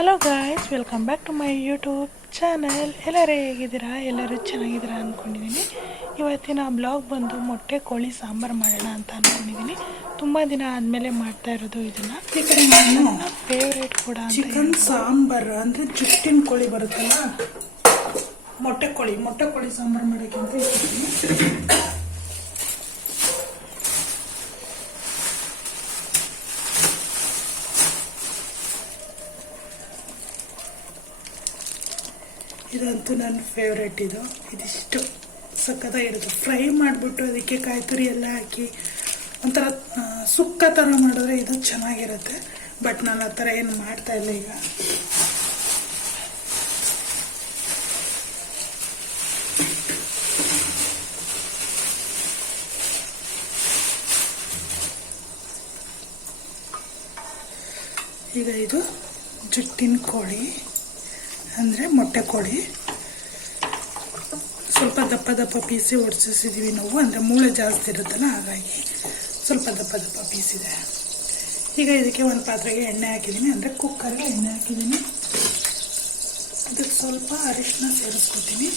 Hello guys, welcome back to my YouTube channel. ಎಲ್ಲರೂ ಹೇಗಿದ್ದೀರಾ? ಎಲ್ಲರೂ ಚೆನ್ನಾಗಿದ್ದೀರಾ ಅಂದ್ಕೊಂಡಿದ್ದೀನಿ. ಇವತ್ತಿನ ಬ್ಲಾಗ್ ಬಂದು ಮೊಟ್ಟೆ ಕೋಳಿ ಸಾಂಬಾರು ಮಾಡೋಣ ಅಂತ ಅಂದ್ಕೊಂಡಿದ್ದೀನಿ. ತುಂಬ ದಿನ ಆದಮೇಲೆ ಮಾಡ್ತಾ ಇರೋದು ಇದನ್ನು. ಈ ಕಡೆ ನಾನು ಫೇವ್ರೇಟ್ ಕೂಡ ಚಿಕನ್ ಸಾಂಬಾರು ಅಂದರೆ ಜುಟ್ಟಿನ ಕೋಳಿ ಬರುತ್ತಲ್ಲ, ಮೊಟ್ಟೆ ಕೋಳಿ ಸಾಂಬಾರು ಮಾಡೋಕ್ಕೆ ಅಂತ ಇದ್ದೀನಿ. ಇದಂತೂ ನನ್ನ ಫೇವ್ರೇಟ್. ಇದಿಷ್ಟು ಸಕ್ಕತ್ತಾಗಿರುತ್ತೆ. ಫ್ರೈ ಮಾಡಿಬಿಟ್ಟು ಅದಕ್ಕೆ ಕಾಯಿ ತುರಿ ಎಲ್ಲ ಹಾಕಿ ಒಂಥರ ಸುಕ್ಕ ಥರ ಮಾಡಿದ್ರೆ ಇದು ಚೆನ್ನಾಗಿರುತ್ತೆ. ಬಟ್ ನಾನು ಆ ಥರ ಏನು ಮಾಡ್ತಾ ಇಲ್ಲ ಈಗ. ಈಗ ಇದು ಜುಟ್ಟಿನ ಕೋಳಿ ಅಂದರೆ ಮೊಟ್ಟೆ ಕೋಳಿ. ಸ್ವಲ್ಪ ದಪ್ಪ ಪೀಸಿ ಹೊಡ್ಸಿದ್ದೀವಿ ನಾವು, ಅಂದರೆ ಮೂಳೆ ಜಾಸ್ತಿ ಇರುತ್ತಲ್ಲ, ಹಾಗಾಗಿ ಸ್ವಲ್ಪ ದಪ್ಪ ಪೀಸ್ ಇದೆ. ಈಗ ಇದಕ್ಕೆ ಒಂದು ಪಾತ್ರೆಗೆ ಎಣ್ಣೆ ಹಾಕಿದ್ದೀನಿ, ಅಂದರೆ ಕುಕ್ಕರ್ಗೆ ಎಣ್ಣೆ ಹಾಕಿದ್ದೀನಿ. ಅದಕ್ಕೆ ಸ್ವಲ್ಪ ಅರಿಶಿನ ಸೇರಿಸ್ಕೊತೀನಿ.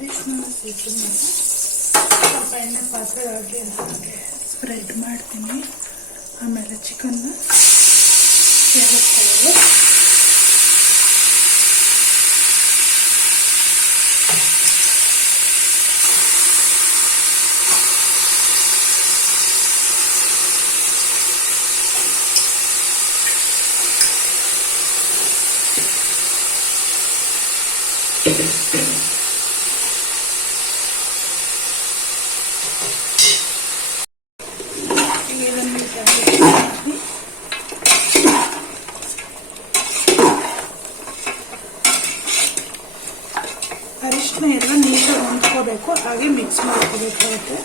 ಅರಿಶಿನ ಸೇರಿದ ಸ್ವಲ್ಪ ಎಣ್ಣೆ ಪಾತ್ರೆಗೆ ಹಾಗೆ ಸ್ಪ್ರೆಡ್ ಮಾಡ್ತೀನಿ. ಆಮೇಲೆ ಚಿಕನ್ನ ಸೇರಿಸ್ಕೊಳ್ಳೋದು. ಅರಿಶಿನ ಎಲ್ಲ ನೀಟಾಗಿ ಹೊಂದ್ಕೋಬೇಕು, ಹಾಗೆ ಮಿಕ್ಸ್ ಮಾಡ್ಕೋಬೇಕಾಗುತ್ತೆ.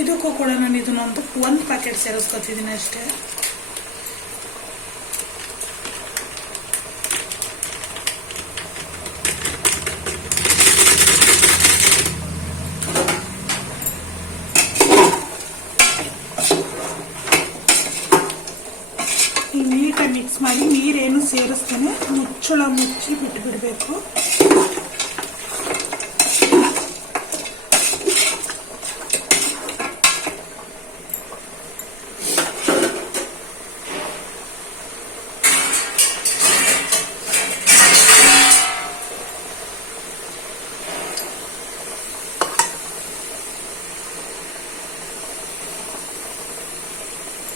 ಇದಕ್ಕೂ ಕೂಡ ನಾನು ಇದನ್ನೊಂದು ಒಂದು ಪ್ಯಾಕೆಟ್ ಸೇರಿಸ್ಕೊತಿದ್ದೀನಿ ಅಷ್ಟೇ. ನೀಟಾಗಿ ಮಿಕ್ಸ್ ಮಾಡಿ ನೀರೇನು ಸೇರಿಸ್ತೇನೆ ಮುಚ್ಚಿ ಬಿಟ್ಬಿಡ್ಬೇಕು.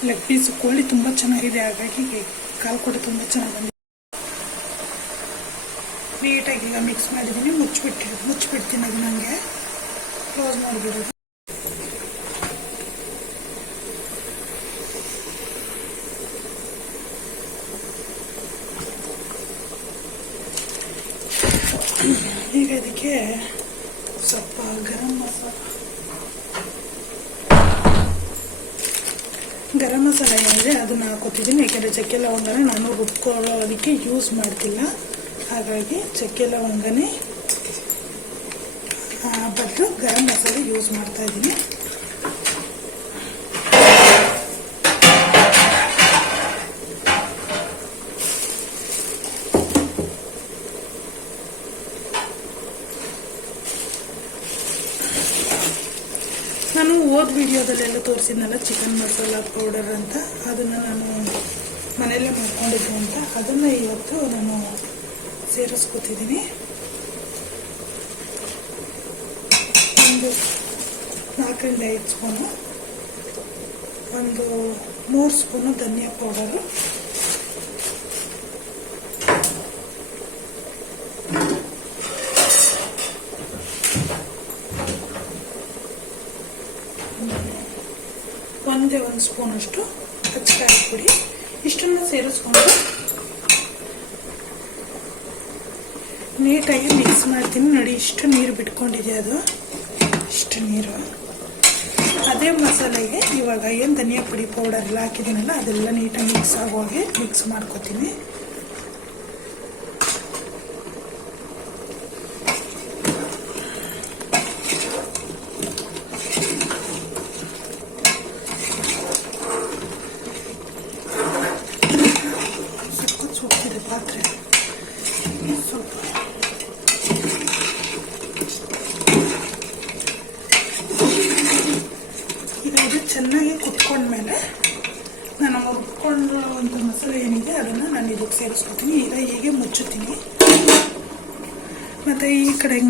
ಲೆಗ್ ಪೀಸ್ ಕೋಳಿ ತುಂಬ ಚೆನ್ನಾಗಿದೆ, ಹಾಗಾಗಿ ಕಾಲು ಕೂಡ ತುಂಬ ಚೆನ್ನಾಗಿ ಬಂದಿದೆ. ನೀಟಾಗಿ ಈಗ ಮಿಕ್ಸ್ ಮಾಡಿದ್ದೀನಿ. ಮುಚ್ಚಿಬಿಡ್ತೀನಿ. ಅದು ನನಗೆ ಕ್ಲೋಸ್ ಮಾಡಿಬಿಡೋದು. ಈಗ ಇದಕ್ಕೆ ಸ್ವಲ್ಪ ಗರಂ ಮಸಾಲ ಏನಿದೆ ಅದನ್ನು ಹಾಕೋತಿದ್ದೀನಿ. ಯಾಕೆಂದರೆ ಚಕ್ಕೆ ಲವಂಗನೇ ನಾನು ರುಬ್ಕೊಳ್ಳೋದಕ್ಕೆ ಯೂಸ್ ಮಾಡ್ತಿಲ್ಲ, ಹಾಗಾಗಿ ಚಕ್ಕೆ ಲವಂಗನೇ ಬದಲು ಗರಂ ಮಸಾಲೆ ಯೂಸ್ ಮಾಡ್ತಾ ಇದ್ದೀನಿ. ನಾನು ಹೋದ ವಿಡಿಯೋದಲ್ಲೆಲ್ಲ ತೋರಿಸಿದ್ನಲ್ಲ ಚಿಕನ್ ಮಸಾಲ ಪೌಡರ್ ಅಂತ, ಅದನ್ನು ನಾನು ಮನೆಯಲ್ಲೇ ಮಾಡ್ಕೊಂಡಿದ್ದೆ ಅಂತ, ಅದನ್ನು ಇವತ್ತು ನಾನು ಸೇರಿಸ್ಕೊತಿದ್ದೀನಿ. ಒಂದು 4 ರಿಂದ 5 ಸ್ಪೂನು, ಒಂದು 3 ಸ್ಪೂನು ಧನಿಯಾ ಪೌಡರು, ಒಂದೇ 1 ಸ್ಪೂನಷ್ಟು ಹಚ್ಚಿಕಾಯಿ ಪುಡಿ. ಇಷ್ಟನ್ನು ಸೇರಿಸ್ಕೊಂಡು ನೀಟಾಗಿ ಮಿಕ್ಸ್ ಮಾಡ್ತೀನಿ. ನೋಡಿ, ಇಷ್ಟು ನೀರು ಬಿಟ್ಕೊಂಡಿದೆ ಅದು. ಇಷ್ಟು ನೀರು. ಅದೇ ಮಸಾಲೆಗೆ ಇವಾಗ ಏನು ಧನಿಯಾ ಪುಡಿ ಪೌಡರ್ ಎಲ್ಲ ಹಾಕಿದ್ದೀನಲ್ಲ ಅದೆಲ್ಲ ನೀಟಾಗಿ ಮಿಕ್ಸ್ ಆಗೋಗೆ ಮಿಕ್ಸ್ ಮಾಡ್ಕೊತೀನಿ. ಸೋಗ್ತಿದೆ ಪಾತ್ರೆ ಸ್ವಲ್ಪ. ಈಗ ಇದು ಚೆನ್ನಾಗಿ ಕುಟ್ಕೊಂಡ್ಮೇಲೆ ನಾನು ರುಬ್ಕೊಂಡಿರುವಂಥ ಮಸಾಲೆ ಏನಿದೆ ಅದನ್ನು ನಾನು ಇದಕ್ಕೆ ಸೇರಿಸ್ಕೊತೀನಿ. ಈಗ ಹೀಗೆ ಮುಚ್ಚುತ್ತೀನಿ. ಮತ್ತು ಈ ಕಡೆಗೆ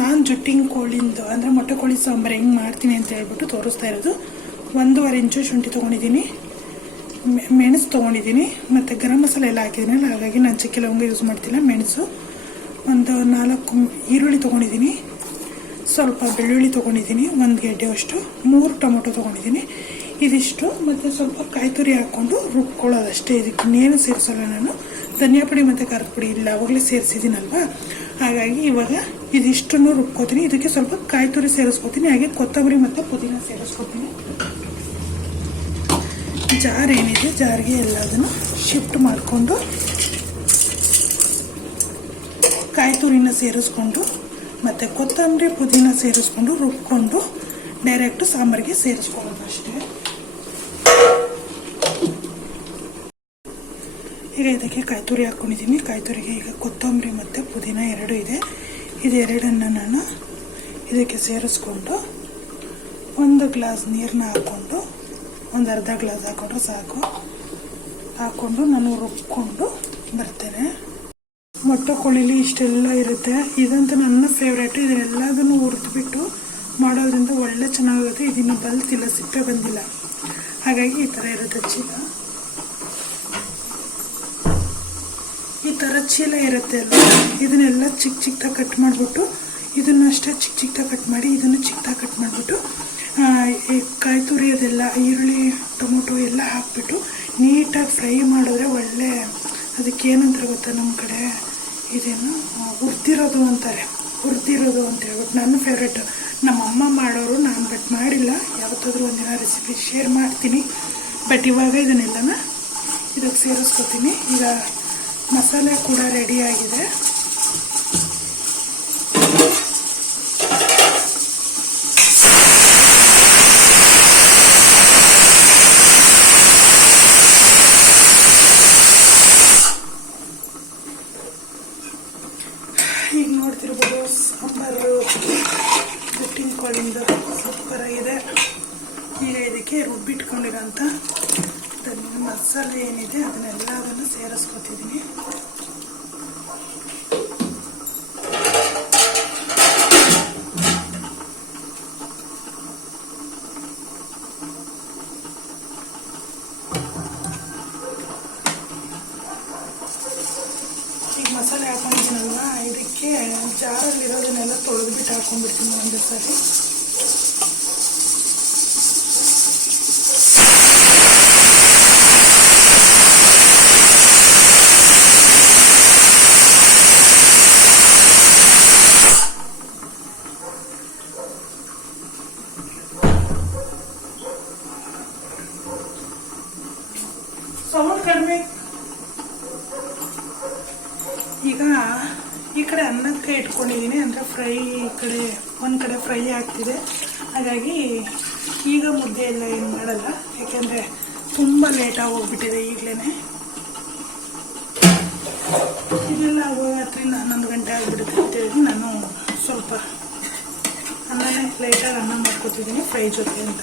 ನಾನು ಜುಟ್ಟಿಂಗ್ ಕೋಳಿಂದು ಅಂದರೆ ಮೊಟ್ಟೆ ಕೋಳಿ ಸಾಂಬಾರು ಹೆಂಗೆ ಮಾಡ್ತೀನಿ ಅಂತ ಹೇಳ್ಬಿಟ್ಟು ತೋರಿಸ್ತಾ ಇರೋದು. 1.5 ಇಂಚು ಶುಂಠಿ ತೊಗೊಂಡಿದ್ದೀನಿ, ಮೆಣಸು ತೊಗೊಂಡಿದ್ದೀನಿ, ಮತ್ತು ಗರಂ ಮಸಾಲೆ ಎಲ್ಲ ಹಾಕಿದ್ದೀನಲ್ಲ ಹಾಗಾಗಿ ನಾನು ಚಕ್ಕೆ ಲವಂಗ ಯೂಸ್ ಮಾಡ್ತಿಲ್ಲ. ಮೆಣಸು, ಒಂದು 4 ಈರುಳ್ಳಿ ತೊಗೊಂಡಿದ್ದೀನಿ, ಸ್ವಲ್ಪ ಬೆಳ್ಳುಳ್ಳಿ ತೊಗೊಂಡಿದ್ದೀನಿ, 1 ಗೆಡ್ಡೆ ಅಷ್ಟು, 3 ಟೊಮೊಟೊ ತೊಗೊಂಡಿದ್ದೀನಿ. ಇದಿಷ್ಟು ಮತ್ತು ಸ್ವಲ್ಪ ಕಾಯಿ ತುರಿ ಹಾಕ್ಕೊಂಡು ರುಬ್ಕೊಳ್ಳೋದಷ್ಟೇ. ಇದಕ್ಕೆ ಇನ್ನೇನು ಸೇರಿಸೋಲ್ಲ ನಾನು. ಧನಿಯಾ ಪುಡಿ ಮತ್ತು ಖಾರದ ಪುಡಿ ಇಲ್ಲ ಆವಾಗಲೇ ಸೇರಿಸಿದ್ದೀನಲ್ವ, ಹಾಗಾಗಿ ಇವಾಗ ಇದಿಷ್ಟನ್ನು ರುಬ್ಕೋತೀನಿ. ಇದಕ್ಕೆ ಸ್ವಲ್ಪ ಕಾಯಿ ತುರಿ ಸೇರಿಸ್ಕೊತೀನಿ, ಹಾಗೆ ಕೊತ್ತಂಬರಿ ಮತ್ತು ಪುದೀನ ಸೇರಿಸ್ಕೊತೀನಿ. ಜಾರ್ ಏನಿದೆ ಜಾರ್ಗೆ ಎಲ್ಲದನ್ನು ಶಿಫ್ಟ್ ಮಾಡಿಕೊಂಡು ಕಾಯಿ ತುರಿನ ಸೇರಿಸ್ಕೊಂಡು ಮತ್ತು ಕೊತ್ತಂಬರಿ ಪುದೀನ ಸೇರಿಸ್ಕೊಂಡು ರುಬ್ಕೊಂಡು ಡೈರೆಕ್ಟ್ ಸಾಂಬಾರಿಗೆ ಸೇರಿಸ್ಕೊಳ್ಳೋದು ಅಷ್ಟೇ. ಈಗ ಇದಕ್ಕೆ ಕಾಯಿ ತುರಿ ಹಾಕ್ಕೊಂಡಿದ್ದೀನಿ. ಕಾಯಿ ತುರಿಗೆ ಈಗ ಕೊತ್ತಂಬರಿ ಮತ್ತು ಪುದೀನ 2 ಇದೆ. ಇದೆರಡನ್ನು ನಾನು ಇದಕ್ಕೆ ಸೇರಿಸ್ಕೊಂಡು 1 ಗ್ಲಾಸ್ ನೀರನ್ನ ಹಾಕ್ಕೊಂಡು ಒಂದು ಅರ್ಧ ಗ್ಲಾಸ್ ಹಾಕೊಂಡ್ರೆ ಸಾಕು. ಹಾಕ್ಕೊಂಡು ನಾನು ರುಬ್ಕೊಂಡು ಬರ್ತೇನೆ. ಮೊಟ್ಟೆ ಕೋಳಿಲಿ ಇಷ್ಟೆಲ್ಲ ಇರುತ್ತೆ. ಇದಂತೂ ನನ್ನ ಫೇವ್ರೇಟು. ಇದನ್ನೆಲ್ಲದನ್ನು ಹುರಿದ್ಬಿಟ್ಟು ಮಾಡೋದ್ರಿಂದ ಒಳ್ಳೆ ಚೆನ್ನಾಗುತ್ತೆ. ಇದನ್ನು ಬಲ್ತಿಲ್ಲ, ಸಿಪ್ಪೆ ಬಂದಿಲ್ಲ, ಹಾಗಾಗಿ ಈ ಥರ ಇರುತ್ತೆ ಚೀಲ. ಈ ಥರ ಚೀಲ ಇರುತ್ತೆ ಅಲ್ಲ, ಇದನ್ನೆಲ್ಲ ಚಿಕ್ಕ ಚಿಕ್ಕದಾಗಿ ಕಟ್ ಮಾಡಿಬಿಟ್ಟು ಇದನ್ನು ಅಷ್ಟೇ ಚಿಕ್ಕ ಚಿಕ್ಕದಾಗಿ ಕಟ್ ಮಾಡಿ ಇದನ್ನು ಚಿಕ್ಕದಾಗಿ ಕಟ್ ಮಾಡಿಬಿಟ್ಟು ಕಾಯಿ ತುರಿ ಅದೆಲ್ಲ ಈರುಳ್ಳಿ ಟೊಮೊಟೊ ಎಲ್ಲ ಹಾಕ್ಬಿಟ್ಟು ನೀಟಾಗಿ ಫ್ರೈ ಮಾಡಿದ್ರೆ ಒಳ್ಳೆ, ಅದಕ್ಕೆ ಏನಂತಾರೆ ಗೊತ್ತಾ ನಮ್ಮ ಕಡೆ, ಇದೇನು ಹುರಿದಿರೋದು ಅಂತಾರೆ, ಹುರಿದಿರೋದು ಅಂತ ಹೇಳ್ಬಿಟ್ಟು. ನನ್ನ ಫೇವ್ರೇಟ್. ನಮ್ಮಮ್ಮ ಮಾಡೋರು, ನಾನು ಬಟ್ ಮಾಡಿಲ್ಲ. ಯಾವತ್ತಾದ್ರೂ ಒಂದಿನ ರೆಸಿಪಿ ಶೇರ್ ಮಾಡ್ತೀನಿ. ಬಟ್ ಇವಾಗ ಇದನ್ನೆಲ್ಲನ ಇದಕ್ಕೆ ಸೇರಿಸ್ಕೊತೀನಿ. ಈಗ ಮಸಾಲೆ ಕೂಡ ರೆಡಿಯಾಗಿದೆ. ಈಗ ನೋಡ್ತಿರ್ಬೋದು ಸಾಂಬಾರು ಜುಟ್ಟಿನ ಕೋಳಿಂದ ಸೂಪರ್ ಆಗಿದೆ. ಈಗ ಇದಕ್ಕೆ ರುಬ್ಬಿಟ್ಕೊಂಡಿರೋಂಥ ಮಸಾಲೆ ಏನಿದೆ ಅದನ್ನೆಲ್ಲದನ್ನು ಸೇರಿಸ್ಕೊತಿದ್ದೀನಿ. ಈಗ ಮಸಾಲೆ ಹಾಕೊಂಡಿದ್ದೀನಲ್ವ, ಇದಕ್ಕೆ ಜಾರಲ್ಲಿರೋದನ್ನೆಲ್ಲ ತೊಳೆದ್ಬಿಟ್ಟು ಹಾಕೊಂಡ್ಬಿಡ್ತೀನಿ ಒಂದೇ ಸರಿ. ಸೌಂಡ್ ಕಡಿಮೆ. ಈಗ ಈ ಕಡೆ ಅನ್ನಕ್ಕೆ ಇಟ್ಕೊಂಡಿದ್ದೀನಿ, ಅಂದರೆ ಫ್ರೈ ಒಂದು ಕಡೆ ಫ್ರೈ ಆಗ್ತಿದೆ. ಹಾಗಾಗಿ ಈಗ ಮುದ್ದೆ ಎಲ್ಲ ಏನು ಮಾಡಲ್ಲ, ಯಾಕೆಂದರೆ ತುಂಬ ಲೇಟಾಗಿ ಹೋಗ್ಬಿಟ್ಟಿದೆ. ಈಗಲೇ ಇದೆಲ್ಲ ಆಗುವಾಗ 10-11 ಗಂಟೆ ಆಗಿಬಿಡುತ್ತೆ ಅಂತೇಳಿ ನಾನು ಸ್ವಲ್ಪ ಅನ್ನನೇ ಲೈಟಾಗಿ ಅನ್ನ ಮಾಡ್ಕೊತಿದ್ದೀನಿ ಫ್ರೈ ಜೊತೆ ಅಂತ.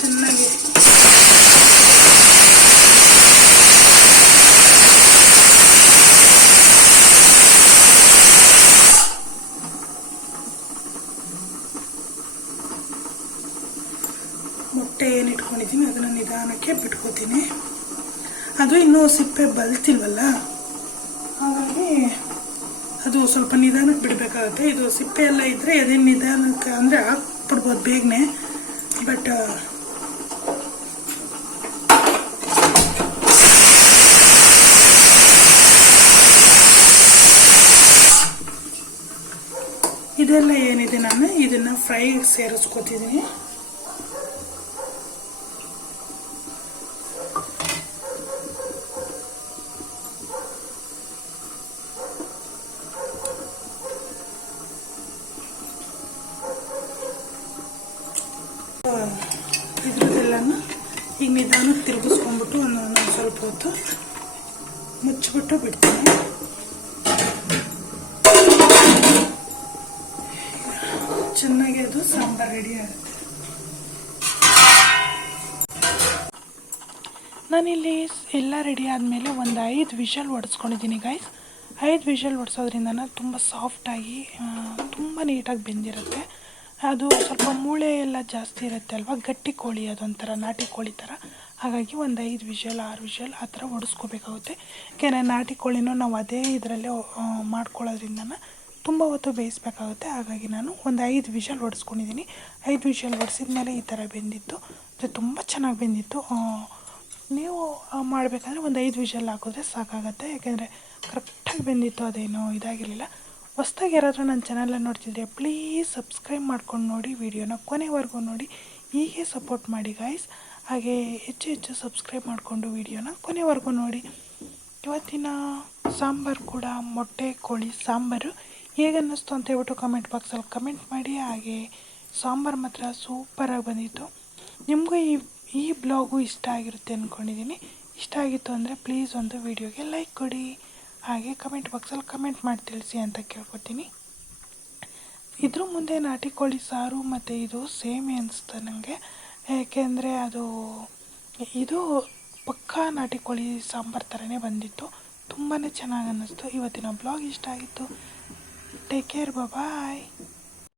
ಚೆನ್ನಾಗಿ ಮೊಟ್ಟೆ ಏನು ಇಟ್ಕೊಂಡಿದ್ದೀನಿ ಅದನ್ನು ನಿಧಾನಕ್ಕೆ ಬಿಟ್ಕೋತೀನಿ. ಅದು ಇನ್ನೂ ಸಿಪ್ಪೆ ಬಲ್ತಿಲ್ವಲ್ಲ, ಹಾಗಾಗಿ ಅದು ಸ್ವಲ್ಪ ನಿಧಾನಕ್ಕೆ ಬಿಡಬೇಕಾಗುತ್ತೆ. ಇದು ಸಿಪ್ಪೆ ಎಲ್ಲ ಇದ್ದರೆ ಅದೇನು ನಿಧಾನಕ್ಕೆ ಅಂದರೆ ಹಾಕ್ಬಿಡ್ಬೋದು ಬೇಗನೆ. ಬಟ್ ಇದೆಲ್ಲ ಏನಿದೆ ನಾನು ಇದನ್ನು ಫ್ರೈ ಸೇರಿಸ್ಕೊತಿದ್ದೀನಿ. ಇದ್ರದ್ದೆಲ್ಲನೂ ಈಗ ನಿಧಾನಕ್ಕೆ ತಿರುಗಿಸ್ಕೊಂಡ್ಬಿಟ್ಟು ಒಂದು ಸ್ವಲ್ಪ ಹೊತ್ತು ಮುಚ್ಚಿಬಿಟ್ಟು ಬಿಡ್ತೀನಿ. ಚೆನ್ನಾಗಿ ಅದು ಸಾಂಬಾರು ರೆಡಿ ಆಗುತ್ತೆ. ನಾನಿಲ್ಲಿ ಎಲ್ಲ ರೆಡಿ ಆದಮೇಲೆ ಒಂದು 5 ವಿಷಲ್ ಹೊಡೆಸ್ಕೊಂಡಿದ್ದೀನಿ ಗೈಸ್. 5 ವಿಷಲ್ ಹೊಡೆಸೋದ್ರಿಂದ ತುಂಬ ಸಾಫ್ಟಾಗಿ ತುಂಬ ನೀಟಾಗಿ ಬೆಂದಿರುತ್ತೆ. ಅದು ಸ್ವಲ್ಪ ಮೂಳೆ ಎಲ್ಲ ಜಾಸ್ತಿ ಇರುತ್ತೆ ಅಲ್ವಾ, ಗಟ್ಟಿ ಕೋಳಿ ಅದೊಂಥರ ನಾಟಿ ಕೋಳಿ ಥರ. ಹಾಗಾಗಿ ಒಂದು 5 ವಿಷಲ್ 6 ವಿಷಲ್ ಆ ಥರ ಹೊಡೆಸ್ಕೋಬೇಕಾಗುತ್ತೆ. ಯಾಕೆಂದರೆ ನಾಟಿ ಕೋಳಿನೂ ನಾವು ಅದೇ ಇದರಲ್ಲೇ ಮಾಡ್ಕೊಳ್ಳೋದ್ರಿಂದ ತುಂಬ ಹೊತ್ತು ಬೇಯಿಸ್ಬೇಕಾಗುತ್ತೆ. ಹಾಗಾಗಿ ನಾನು ಒಂದು 5 ವಿಷಲ್ ಹೊಡೆಸ್ಕೊಂಡಿದ್ದೀನಿ. 5 ವಿಷಲ್ ಹೊಡೆಸಿದ ಮೇಲೆ ಈ ಥರ ಬೆಂದಿತ್ತು. ಅದು ತುಂಬ ಚೆನ್ನಾಗಿ ಬೆಂದಿತ್ತು. ನೀವು ಮಾಡಬೇಕಂದ್ರೆ ಒಂದು 5 ವಿಷಲ್ ಹಾಕಿದ್ರೆ ಸಾಕಾಗುತ್ತೆ. ಯಾಕೆಂದರೆ ಕರೆಕ್ಟಾಗಿ ಬೆಂದಿತ್ತು, ಅದೇನೋ ಇದಾಗಿರಲಿಲ್ಲ. ಹೊಸ್ದಾಗಿ ಯಾರಾದರೂ ನನ್ನ ಚಾನಲ್ನ ನೋಡ್ತಿದ್ರೆ ಪ್ಲೀಸ್ ಸಬ್ಸ್ಕ್ರೈಬ್ ಮಾಡ್ಕೊಂಡು ನೋಡಿ, ವಿಡಿಯೋನ ಕೊನೆವರೆಗೂ ನೋಡಿ, ಹೀಗೆ ಸಪೋರ್ಟ್ ಮಾಡಿ ಗಾಯ್ಸ್. ಹಾಗೆ ಹೆಚ್ಚು ಸಬ್ಸ್ಕ್ರೈಬ್ ಮಾಡಿಕೊಂಡು ವಿಡಿಯೋನ ಕೊನೆವರೆಗೂ ನೋಡಿ. ಇವತ್ತಿನ ಸಾಂಬಾರು ಕೂಡ ಮೊಟ್ಟೆ ಕೋಳಿ ಸಾಂಬಾರು ಹೇಗೆ ಅನ್ನಿಸ್ತು ಅಂತ ಹೇಳ್ಬಿಟ್ಟು ಕಮೆಂಟ್ ಬಾಕ್ಸಲ್ಲಿ ಕಮೆಂಟ್ ಮಾಡಿ. ಹಾಗೆ ಸಾಂಬಾರು ಮಾತ್ರ ಸೂಪರಾಗಿ ಬಂದಿತ್ತು. ನಿಮಗೂ ಈ ಬ್ಲಾಗು ಇಷ್ಟ ಆಗಿರುತ್ತೆ ಅಂದ್ಕೊಂಡಿದ್ದೀನಿ. ಇಷ್ಟ ಆಗಿತ್ತು ಅಂದರೆ ಪ್ಲೀಸ್ ಒಂದು ವಿಡಿಯೋಗೆ ಲೈಕ್ ಕೊಡಿ. ಹಾಗೆ ಕಮೆಂಟ್ ಬಾಕ್ಸಲ್ಲಿ ಕಮೆಂಟ್ ಮಾಡಿ ತಿಳಿಸಿ ಅಂತ ಕೇಳ್ಕೊತೀನಿ. ಇದ್ರ ಮುಂದೆ ನಾಟಿ ಕೋಳಿ ಸಾರು ಮತ್ತು ಇದು ಸೇಮೇ ಅನಿಸ್ತು ನನಗೆ. ಏಕೆಂದರೆ ಇದು ಪಕ್ಕಾ ನಾಟಿ ಕೋಳಿ ಸಾಂಬಾರು ಥರನೇ ಬಂದಿತ್ತು. ತುಂಬಾ ಚೆನ್ನಾಗಿ ಅನ್ನಿಸ್ತು. ಇವತ್ತಿನ ಬ್ಲಾಗ್ ಇಷ್ಟ ಆಗಿತ್ತು. ಟೇಕ್ ಕೇರ್, ಬಾಯ್.